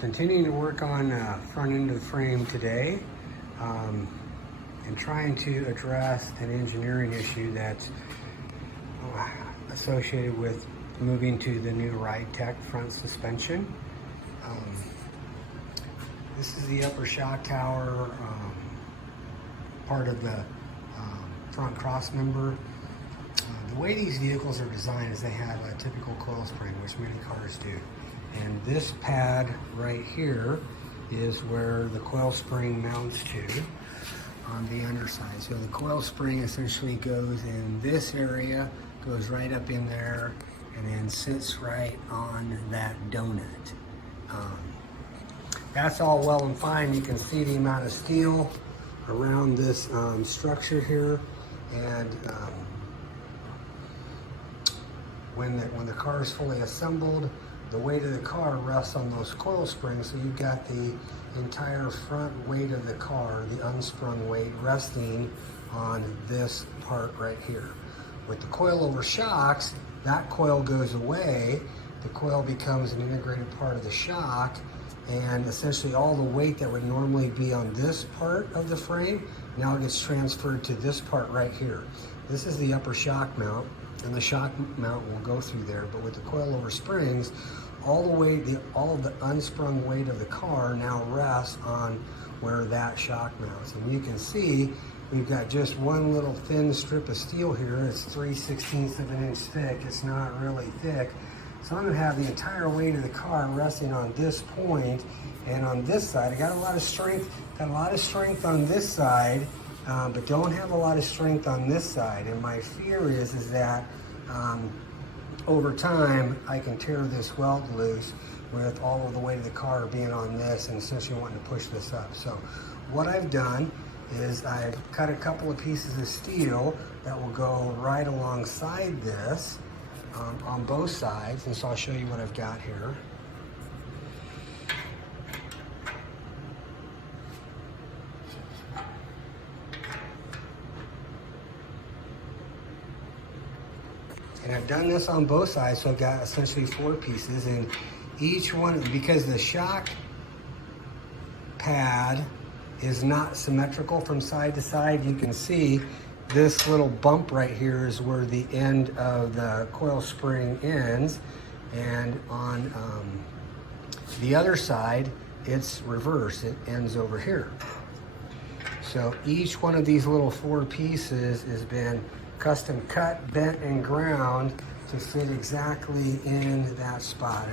continuing to work on front end of the frame today and trying to address an engineering issue that's associated with moving to the new Ride Tech front suspension. This is the upper shock tower, part of the front cross member. The way these vehicles are designed is they have a typical coil spring, which many cars do. And this pad right here is where the coil spring mounts to on the underside. So the coil spring essentially goes in this area, goes right up in there, and then sits right on that donut. That's all well and fine. You can see the amount of steel around this structure here, and when the car is fully assembled, the weight of the car rests on those coil springs, so you've got the entire front weight of the car, the unsprung weight, resting on this part right here. With the coilover shocks, that coil goes away, the coil becomes an integrated part of the shock, and essentially all the weight that would normally be on this part of the frame now gets transferred to this part right here. This is the upper shock mount, and the shock mount will go through there, but with the coilover springs, all of the unsprung weight of the car now rests on where that shock mounts. And you can see we've got just one little thin strip of steel here. It's 3/16 of an inch thick. It's not really thick. So I'm gonna have the entire weight of the car resting on this point, and on this side, I got a lot of strength on this side, but don't have a lot of strength on this side. And my fear is that over time, I can tear this weld loose with all of the weight of the car being on this and essentially wanting to push this up. So what I've done is I've cut a couple of pieces of steel that will go right alongside this on both sides. And so I'll show you what I've got here. And I've done this on both sides, so I've got essentially 4 pieces, and each one, because the shock pad is not symmetrical from side to side, you can see this little bump right here is where the end of the coil spring ends, and on the other side, it's reverse, it ends over here. So each one of these little 4 pieces has been custom cut, bent, and ground to fit exactly in that spot.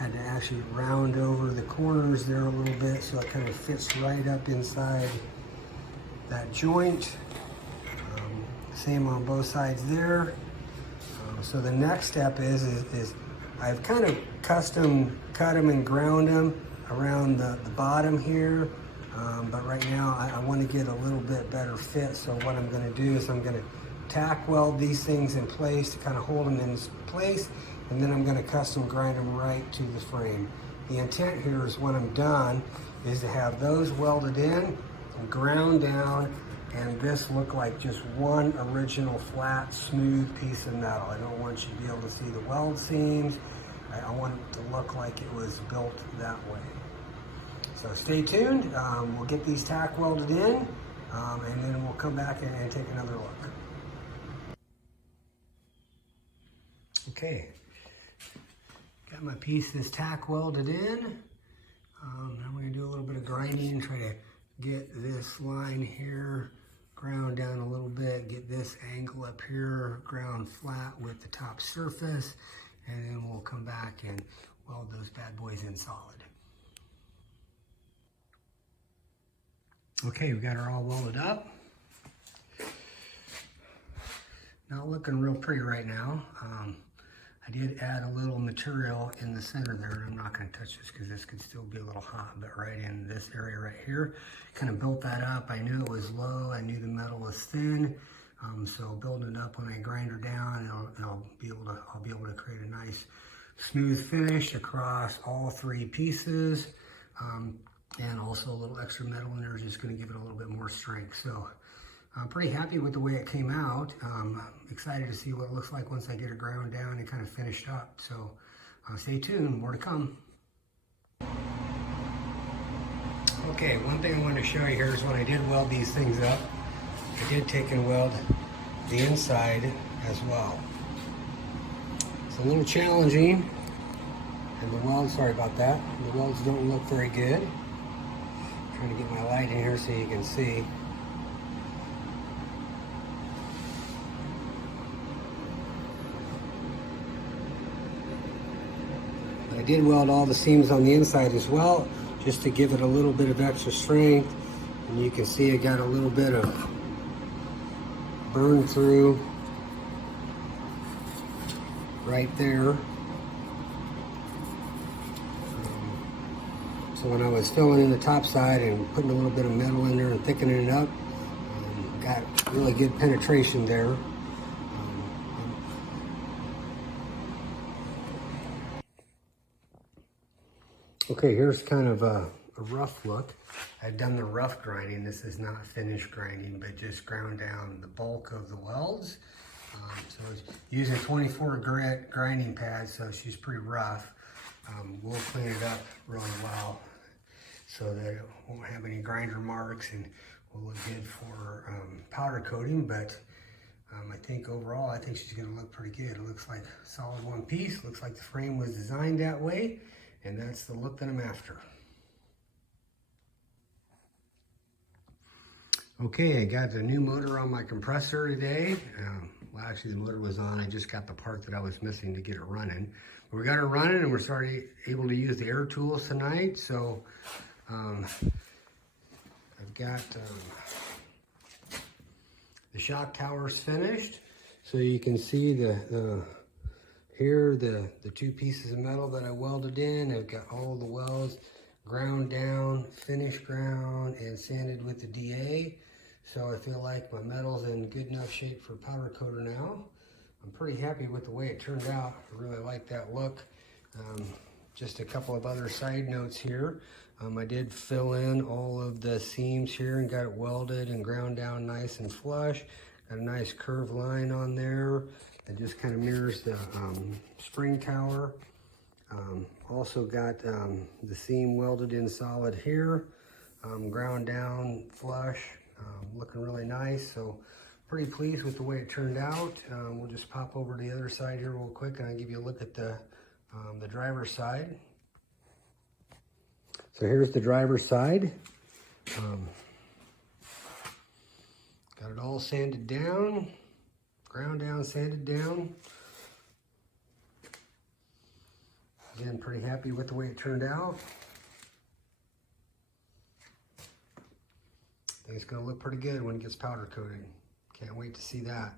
I had to actually round over the corners there a little bit so it kind of fits right up inside that joint. Same on both sides there. So the next step is I've kind of custom cut them and ground them around the bottom here. But right now I want to get a little bit better fit. So what I'm going to do is I'm going to tack weld these things in place to kind of hold them in place, and then I'm going to custom grind them right to the frame. The intent here is when I'm done is to have those welded in and ground down, and this look like just one original flat, smooth piece of metal. I don't want you to be able to see the weld seams. I want it to look like it was built that way. So stay tuned. We'll get these tack welded in, and then we'll come back and take another look. Okay, got my pieces tack welded in. I'm going to do a little bit of grinding, try to get this line here ground down a little bit, get this angle up here ground flat with the top surface, and then we'll come back and weld those bad boys in solid. Okay, we got her all welded up. Not looking real pretty right now. I did add a little material in the center there, and I'm not going to touch this because this could still be a little hot, but right in this area right here, kind of built that up. I knew it was low, I knew the metal was thin, so building it up when I grind her down, I'll be able to create a nice smooth finish across all 3 pieces, and also a little extra metal in there is just going to give it a little bit more strength. So I'm pretty happy with the way it came out. Excited to see what it looks like once I get it ground down and kind of finished up. So stay tuned, more to come. Okay, one thing I wanted to show you here is when I did weld these things up, I did take and weld the inside as well. It's a little challenging, and the welds, sorry about that, the welds don't look very good. I'm trying to get my light in here so you can see. But I did weld all the seams on the inside as well, just to give it a little bit of extra strength. And you can see it got a little bit of burn through right there. So when I was filling in the top side and putting a little bit of metal in there and thickening it up, got really good penetration there. Okay, here's kind of a rough look. I've done the rough grinding. This is not finished grinding, but just ground down the bulk of the welds. So it's using 24 grit grinding pads, so she's pretty rough. We'll clean it up really well so that it won't have any grinder marks and will look good for powder coating. But I think overall, I think she's gonna look pretty good. It looks like solid one piece. Looks like the frame was designed that way, and that's the look that I'm after. Okay, I got the new motor on my compressor today. Well, actually the motor was on. I just got the part that I was missing to get it running. But we got it running, and we're starting able to use the air tools tonight. So I've got the shock towers finished. So you can see here the two pieces of metal that I welded in. I've got all the welds ground down, finished ground, and sanded with the DA. So I feel like my metal's in good enough shape for powder coater now. I'm pretty happy with the way it turned out. I really like that look. Just a couple of other side notes here. I did fill in all of the seams here and got it welded and ground down nice and flush. Got a nice curved line on there that just kind of mirrors the spring tower. Also got the seam welded in solid here, ground down flush, looking really nice. So pretty pleased with the way it turned out. We'll just pop over to the other side here real quick, and I'll give you a look at the driver's side. So here's the driver's side. Got it all sanded down, ground down, sanded down. Again, pretty happy with the way it turned out. I think it's going to look pretty good when it gets powder coated. Can't wait to see that.